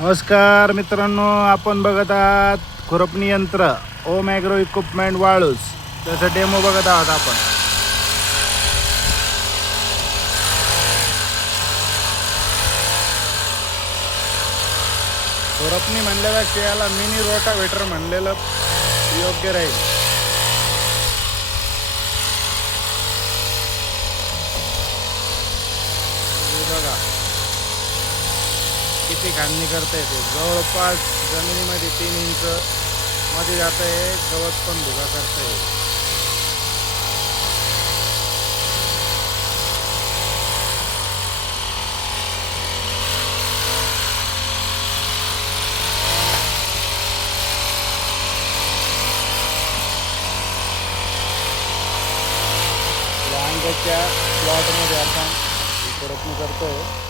नमस्कार मित्रांनो, आपण बघत आहात खुरपणी यंत्र ओम ॲग्रो इक्विपमेंट वाळूज. त्याचा डेमो बघत आहात आपण. खुरपणी म्हणल्यापेक्षा याला मिनी रोटावेटर म्हणलेलं योग्य राहील. बघा किती खांदणी करता येते. जवळपास जमिनीमध्ये 3 इंच मध्ये जात आहे. गवत पण भुगा करता येईल. वांग्याच्या प्लॉटमध्ये आपण खुरपणी करतोय.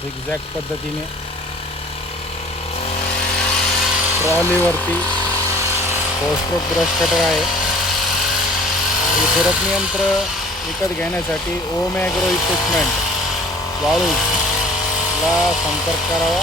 झिगझॅग पद्धतीने ट्रॉलीवरती पोस्ट्रोक ब्रश कटर आहे. हे खुरपणी यंत्र विकत घेण्यासाठी ओम ॲग्रो इक्विपमेंट वाळूजला संपर्क करावा.